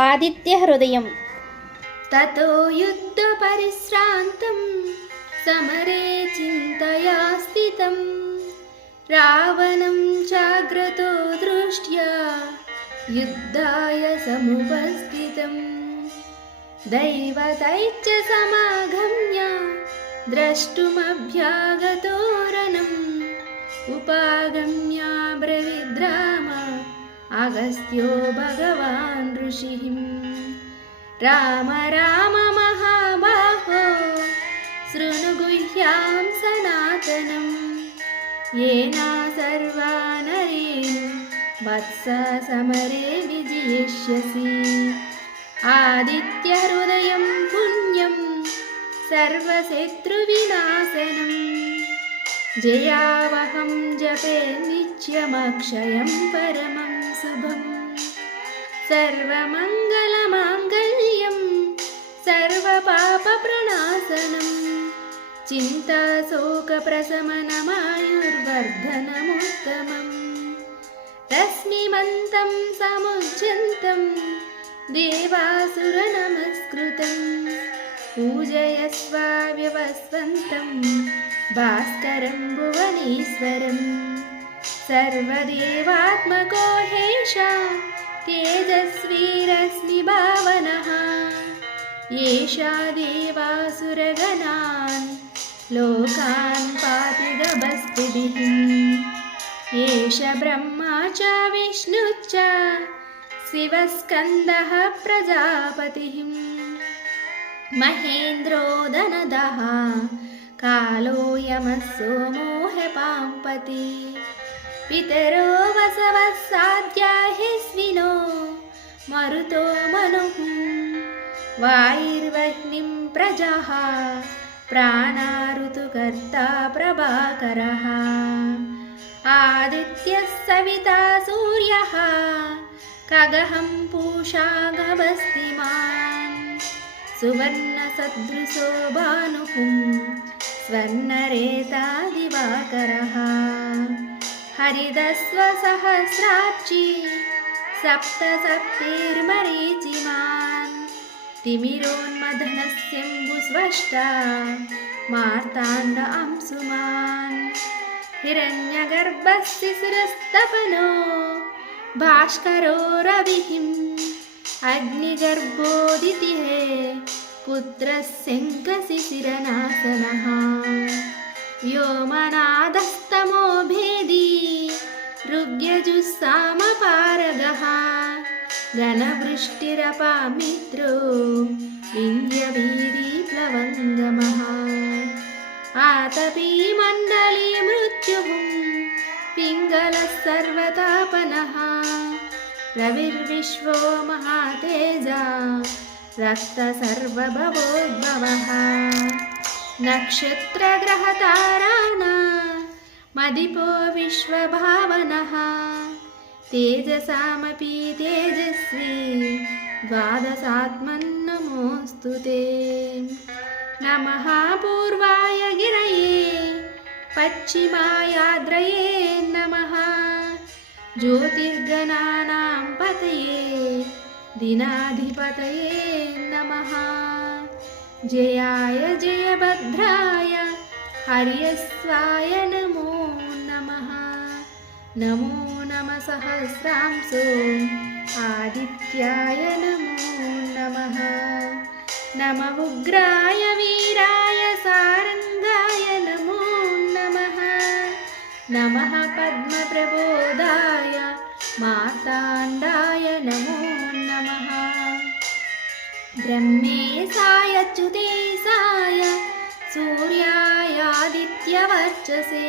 आदित्यहृदयम्। ततो युद्धपरिश्रान्तं समरे चिन्तया स्थितं रावणं चाग्रतो दृष्ट्या युद्धाय समुपस्थितं दैवतैश्च समागम्य द्रष्टुमभ्यागतो रणम् उपागम्य ब्रवीद्राम अगस्त्यो भगवान् ऋषिः राम राम महाबाहो शृणु गुह्यां सनातनं येन सर्वा नरेण वत्स समरे विजयिष्यसि आदित्यहृदयं पुण्यं सर्वशत्रुविनाशनं जयावहं जपे नित्यमक्षयं परमं शुभम् सर्वमङ्गलमाङ्गल्यं सर्वपापप्रणाशनं चिन्ताशोकप्रशमनमायुर्वर्धनमुत्तमम् रश्मिमन्तं समुज्जन्तं देवासुरनमस्कृतं पूजयस्व व्यवस्वन्तं भास्करं भुवनेश्वरं सर्वदेवात्मको हेषा तेजस्वी रश्मिभावनः येषा देवासुरगणान् लोकान् पाति गभस्तिभिः एष ब्रह्मा च विष्णुश्च शिवस्कन्दः प्रजापतिः महेन्द्रो धनदः कालो यमः सोमो ह्यपाम्पति पितरो वसवः साध्याहिस्विनो मरुतो मनुः वायुर्वह्निं प्रजाः प्राणाऋतुकर्ता प्रभाकरः आदित्यः सविता सूर्यः खगः पूषा गभस्तिमान् सुवर्णसदृशो भानुः स्वर्णरेता दिवाकरः हरिदस्वसहस्राक्षी सप्तसप्तिर्मरीचिमान् तिमिरोन्मदनस्यम्बुस्वष्टा मार्ताण्ड अंशुमान् हिरण्यगर्भः शिशिरस्तपनो भास्करो रविः अग्निगर्भोदितिः पुत्रः शङ्खशिशिरनाशनः व्योमनादस्तमो भेदी ऋग्यजुस्सामपारगः घनवृष्टिरपामित्रो विन्ध्यवीधिप्लवङ्गमः आतपी मण्डली मृत्युः पिङ्गलः सर्वतापनः रविर्विश्वो महातेजा रक्तसर्वभवोद्भवः नक्षत्रग्रहताराणामधिपो विश्वभावनः तेजसामपि तेजस्वी द्वादशात्मन्नमोऽस्तु ते नमः पूर्वाय गिरये पश्चिमायाद्रये नमः ज्योतिर्गणानां पतये दिनाधिपतये नमः जयाय जयभद्राय हर्यस्वाय नमो नमः नमो नमः सहस्रांशो आदित्याय नमो नमः नमः उग्राय वीराय सारङ्गाय नमो नमः नमः पद्मप्रबोधाय मार्ताण्डाय नमो नमः ब्रह्मेशाय च्युतेशाय सूर्यायादित्यवर्चसे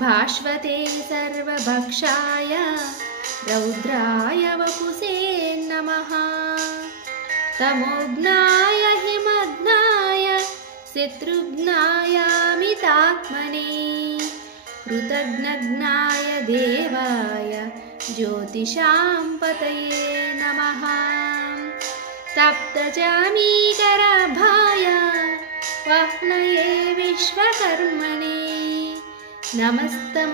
भास्वते सर्वभक्षाय रौद्राय वपुषे नमः तमोघ्नाय हिमघ्नाय शत्रुघ्नायामितात्मने कृतघ्नघ्नाय देवाय ज्योतिषां पतये नमः तप्तचामीकराभाय वह्नये विश्वकर्मणे नमस्तमोभिनिघ्नाय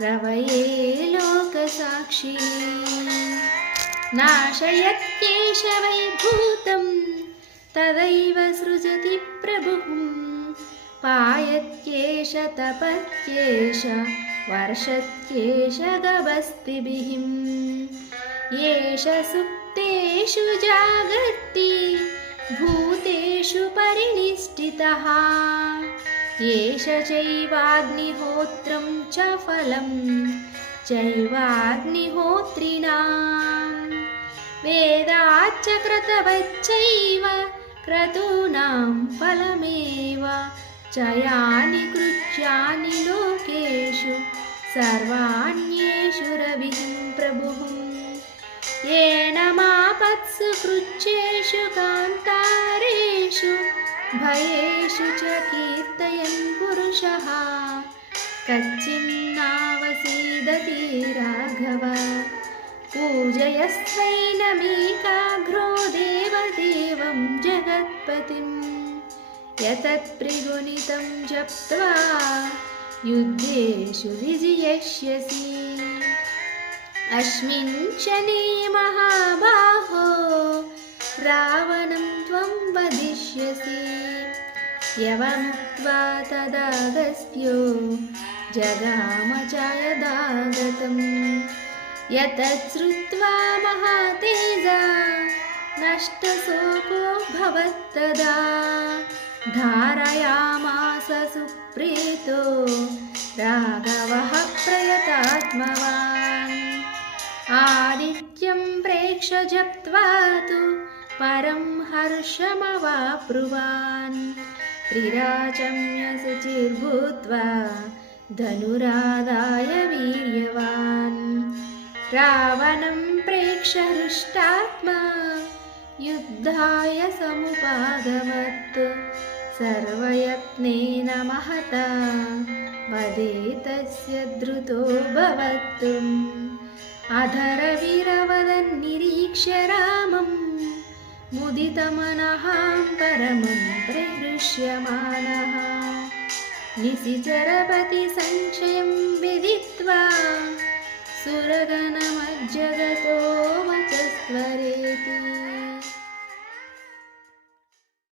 रवये लोकसाक्षिणे नाशयत्येष वै भूतं तदैव सृजति प्रभुः पायत्येष तपत्येष वर्षत्येष गभस्तिभिः येष सुप्तेषु जागर्ति भूतेषु परिनिष्ठितः येष चैवाग्निहोत्रं च फलं चैवाग्निहोत्रिणाम् वेदाच्च क्रतवच्चैव क्रतूनां फलमेव च यानि कृत्यानि लोकेषु सर्वाण्येषु रविः प्रभुः येन मापत्सु कृच्छ्रेषु कान्तारेषु भयेषु च कीर्तयन् पुरुषः कच्चिन्नावसीदति राघव पूजयस्वैनमेकाग्रो देवदेवं जगत्पतिं यतत्प्रिगुणितं जप्त्वा युद्धेषु विजयिष्यसि अस्मिन् क्षणे महाबाहो रावणं त्वं वदिष्यसि यवमुक्त्वा तदागस्त्यो जगाम च यदागतम् यतच्छ्रुत्वा महातेजा नष्टशोको भवत्तदा धारयामास सुप्रीतो राघवः प्रयतात्मवान् आदित्यं प्रेक्ष्य जप्त्वा तु परं हर्षमवाप्नुवान् त्रिराचम्य शुचिर्भूत्वा धनुरादाय वीर्यवान् रावणं प्रेक्ष्य हृष्टात्मा युद्धाय समुपागमत् सर्वयत्नेन महता वदे तस्य द्रुतो भवतु अधरवीरवदन्निरीक्ष्य रामं मुदितमनः परमं प्रहृष्यमाणः निशिचरपति संशयं विदित्वा सुरगणमज्जगतो वचस्वरे